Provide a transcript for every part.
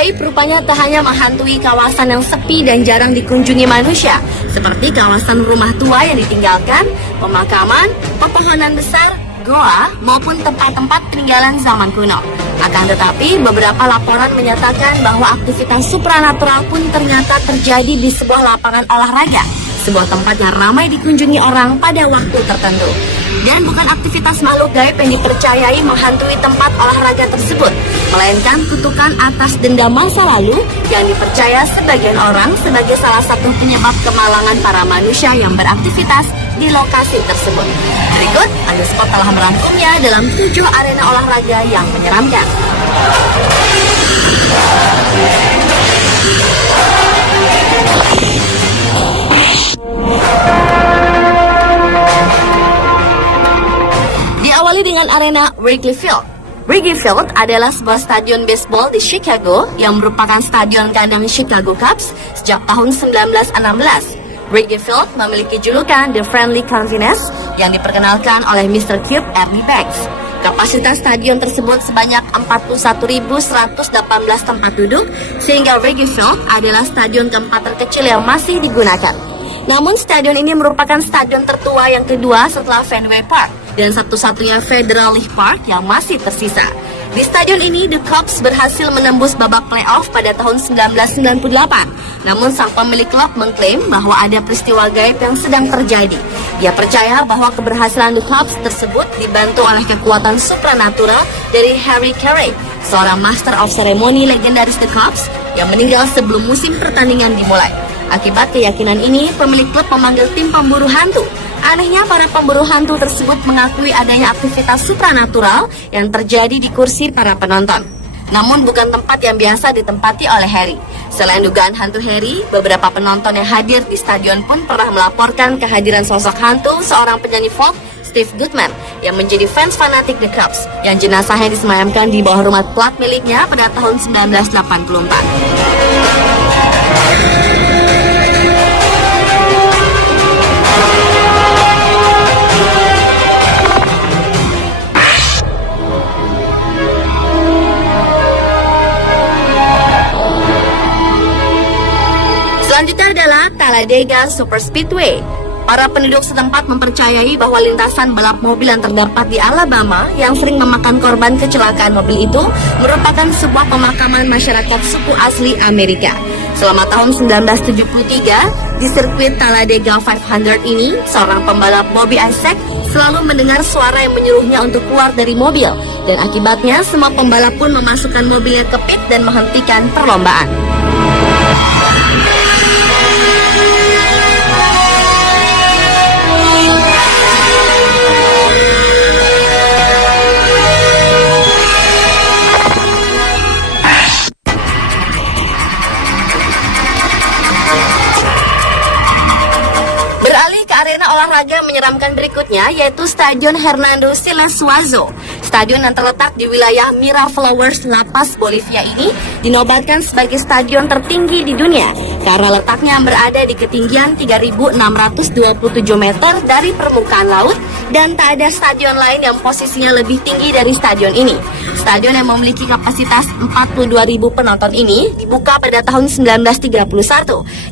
gaib rupanya tak hanya menghantui kawasan yang sepi dan jarang dikunjungi manusia, seperti kawasan rumah tua yang ditinggalkan, pemakaman, pepohonan besar, goa, maupun tempat-tempat peninggalan zaman kuno. Akan tetapi, beberapa laporan menyatakan bahwa aktivitas supranatural pun ternyata terjadi di sebuah lapangan olahraga, sebuah tempat yang ramai dikunjungi orang pada waktu tertentu. Dan bukan aktivitas makhluk gaib yang dipercayai menghantui tempat olahraga tersebut, melainkan kutukan atas dendam masa lalu yang dipercaya sebagian orang sebagai salah satu penyebab kemalangan para manusia yang beraktivitas di lokasi tersebut. Berikut, Underspot telah merangkumnya dalam 7 arena olahraga yang menyeramkan. Diawali dengan arena Wrigley Field. Wrigley Field adalah sebuah stadion baseball di Chicago yang merupakan stadion kandang Chicago Cubs sejak tahun 1916. Wrigley Field memiliki julukan The Friendly Continent yang diperkenalkan oleh Mr. Kirk Ernie Banks. Kapasitas stadion tersebut sebanyak 41.118 tempat duduk, sehingga Wrigley Field adalah stadion keempat terkecil yang masih digunakan. Namun stadion ini merupakan stadion tertua yang kedua setelah Fenway Park dan satu-satunya Federal League Park yang masih tersisa. Di stadion ini, The Cubs berhasil menembus babak playoff pada tahun 1998. Namun sang pemilik klub mengklaim bahwa ada peristiwa gaib yang sedang terjadi. Dia percaya bahwa keberhasilan The Cubs tersebut dibantu oleh kekuatan supranatural dari Harry Carey, seorang Master of Ceremony legendaris The Cubs yang meninggal sebelum musim pertandingan dimulai. Akibat keyakinan ini, pemilik klub memanggil tim pemburu hantu. Anehnya, para pemburu hantu tersebut mengakui adanya aktivitas supranatural yang terjadi di kursi para penonton. Namun bukan tempat yang biasa ditempati oleh Harry. Selain dugaan hantu Harry, beberapa penonton yang hadir di stadion pun pernah melaporkan kehadiran sosok hantu seorang penyanyi folk, Steve Goodman, yang menjadi fans fanatik The Cubs, yang jenazahnya disemayamkan di bawah rumah plat miliknya pada tahun 1984. Selanjutnya adalah Talladega Superspeedway. Para penduduk setempat mempercayai bahwa lintasan balap mobil yang terdapat di Alabama yang sering memakan korban kecelakaan mobil itu merupakan sebuah pemakaman masyarakat suku asli Amerika. Selama tahun 1973, di sirkuit Talladega 500 ini, seorang pembalap Bobby Isaac selalu mendengar suara yang menyuruhnya untuk keluar dari mobil, dan akibatnya semua pembalap pun memasukkan mobilnya ke pit dan menghentikan perlombaan. Arena olahraga menyeramkan berikutnya yaitu Stadion Hernando Siles Suazo. Stadion yang terletak di wilayah Miraflores, La Paz, Bolivia ini dinobatkan sebagai stadion tertinggi di dunia karena letaknya yang berada di ketinggian 3.627 meter dari permukaan laut dan tak ada stadion lain yang posisinya lebih tinggi dari stadion ini. Stadion yang memiliki kapasitas 42.000 penonton ini dibuka pada tahun 1931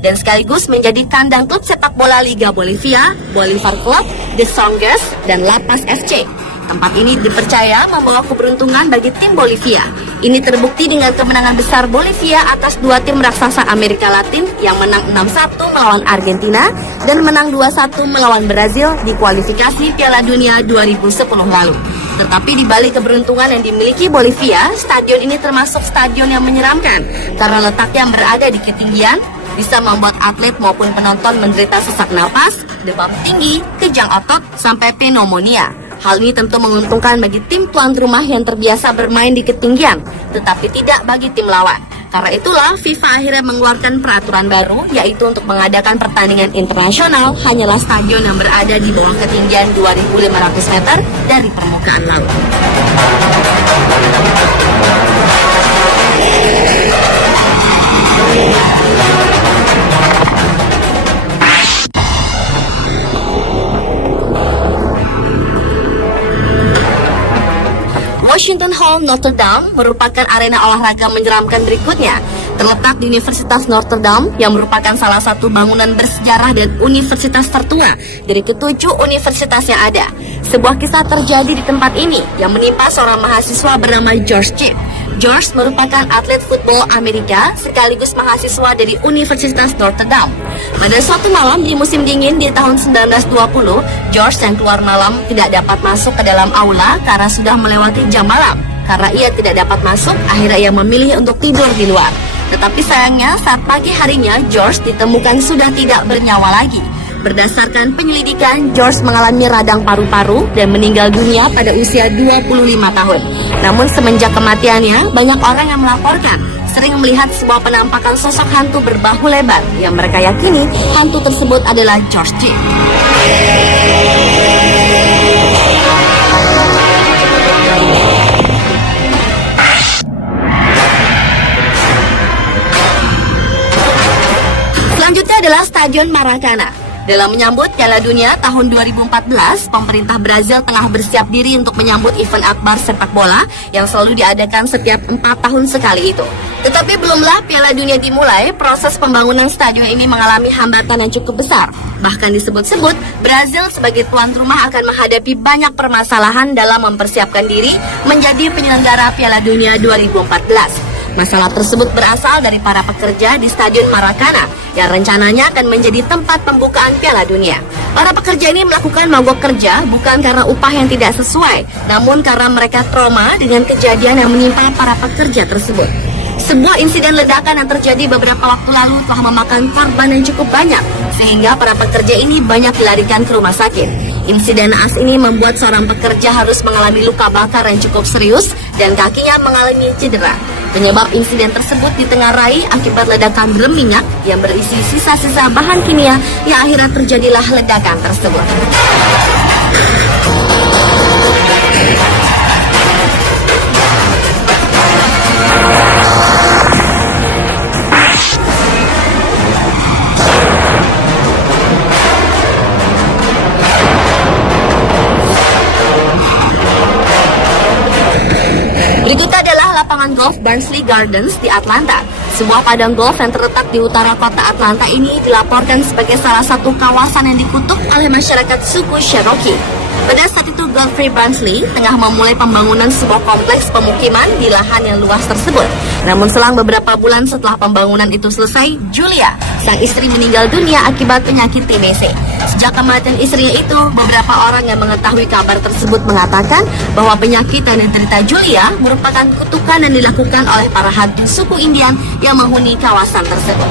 dan sekaligus menjadi kandang klub sepak bola Liga Bolivia, Bolivar Club, The Songas, dan La Paz FC. Tempat ini dipercaya membawa keberuntungan bagi tim Bolivia. Ini terbukti dengan kemenangan besar Bolivia atas dua tim raksasa Amerika Latin yang menang 6-1 melawan Argentina dan menang 2-1 melawan Brazil di kualifikasi Piala Dunia 2010 lalu. Tetapi di balik keberuntungan yang dimiliki Bolivia, stadion ini termasuk stadion yang menyeramkan karena letaknya yang berada di ketinggian bisa membuat atlet maupun penonton menderita sesak napas, demam tinggi, kejang otot, sampai pneumonia. Hal ini tentu menguntungkan bagi tim tuan rumah yang terbiasa bermain di ketinggian, tetapi tidak bagi tim lawan. Karena itulah FIFA akhirnya mengeluarkan peraturan baru, yaitu untuk mengadakan pertandingan internasional hanyalah stadion yang berada di bawah ketinggian 2.500 meter dari permukaan laut. Washington Hall Notre Dame merupakan arena olahraga menyeramkan berikutnya. Terletak di Universitas Notre Dame yang merupakan salah satu bangunan bersejarah dan universitas tertua dari ketujuh universitas yang ada. Sebuah kisah terjadi di tempat ini yang menimpa seorang mahasiswa bernama George Chip. George merupakan atlet football Amerika sekaligus mahasiswa dari Universitas Notre Dame. Pada suatu malam di musim dingin di tahun 1920, George yang keluar malam tidak dapat masuk ke dalam aula karena sudah melewati jam malam. Karena ia tidak dapat masuk, akhirnya ia memilih untuk tidur di luar. Tetapi sayangnya saat pagi harinya George ditemukan sudah tidak bernyawa lagi. Berdasarkan penyelidikan, George mengalami radang paru-paru dan meninggal dunia pada usia 25 tahun. Namun semenjak kematiannya, banyak orang yang melaporkan sering melihat sebuah penampakan sosok hantu berbahu lebar yang mereka yakini hantu tersebut adalah George Chip. Selanjutnya adalah Stadion Maracana. Dalam menyambut Piala Dunia tahun 2014, pemerintah Brazil tengah bersiap diri untuk menyambut event akbar sepak bola yang selalu diadakan setiap 4 tahun sekali itu. Tetapi belumlah Piala Dunia dimulai, proses pembangunan stadion ini mengalami hambatan yang cukup besar. Bahkan disebut-sebut, Brazil sebagai tuan rumah akan menghadapi banyak permasalahan dalam mempersiapkan diri menjadi penyelenggara Piala Dunia 2014. Masalah tersebut berasal dari para pekerja di Stadion Maracana yang rencananya akan menjadi tempat pembukaan Piala Dunia. Para pekerja ini melakukan mogok kerja bukan karena upah yang tidak sesuai, namun karena mereka trauma dengan kejadian yang menimpa para pekerja tersebut. Sebuah insiden ledakan yang terjadi beberapa waktu lalu telah memakan korban yang cukup banyak, sehingga para pekerja ini banyak dilarikan ke rumah sakit. Insiden naas ini membuat seorang pekerja harus mengalami luka bakar yang cukup serius dan kakinya mengalami cedera. Penyebab insiden tersebut ditengarai akibat ledakan drum minyak yang berisi sisa-sisa bahan kimia yang akhirnya terjadilah ledakan tersebut. Berikutnya adalah lapangan golf Barnsley Gardens di Atlanta. Sebuah padang golf yang terletak di utara kota Atlanta ini dilaporkan sebagai salah satu kawasan yang dikutuk oleh masyarakat suku Cherokee. Pada saat itu Godfrey Barnsley tengah memulai pembangunan sebuah kompleks pemukiman di lahan yang luas tersebut. Namun selang beberapa bulan setelah pembangunan itu selesai, Julia, sang istri meninggal dunia akibat penyakit TBC. Sejak kematian istrinya itu, beberapa orang yang mengetahui kabar tersebut mengatakan bahwa penyakit yang diderita Julia merupakan kutukan yang dilakukan oleh para hantu suku Indian yang menghuni kawasan tersebut.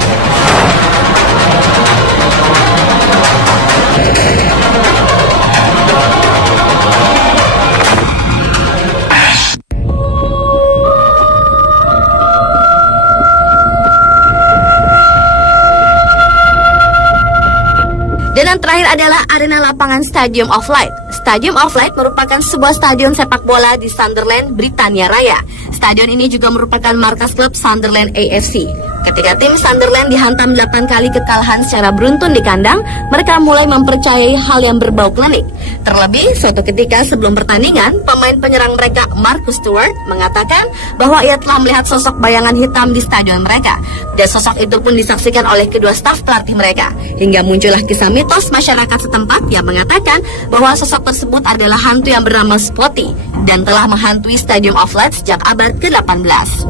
Dan yang terakhir adalah arena lapangan Stadium of Light. Stadium of Light merupakan sebuah stadion sepak bola di Sunderland, Britania Raya. Stadion ini juga merupakan markas klub Sunderland AFC. Ketika tim Sunderland dihantam 8 kali kekalahan secara beruntun di kandang, mereka mulai mempercayai hal yang berbau klinik. Terlebih, suatu ketika sebelum pertandingan, pemain penyerang mereka Marcus Stewart mengatakan bahwa ia telah melihat sosok bayangan hitam di stadion mereka. Dan sosok itu pun disaksikan oleh kedua staf pelatih mereka. Hingga muncullah kisah mitos masyarakat setempat yang mengatakan bahwa sosok tersebut adalah hantu yang bernama Spotty dan telah menghantui Stadium of Light sejak abad ke-18.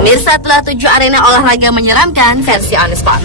Pemirsa, telah 7 arena olahraga menyeramkan versi on the spot.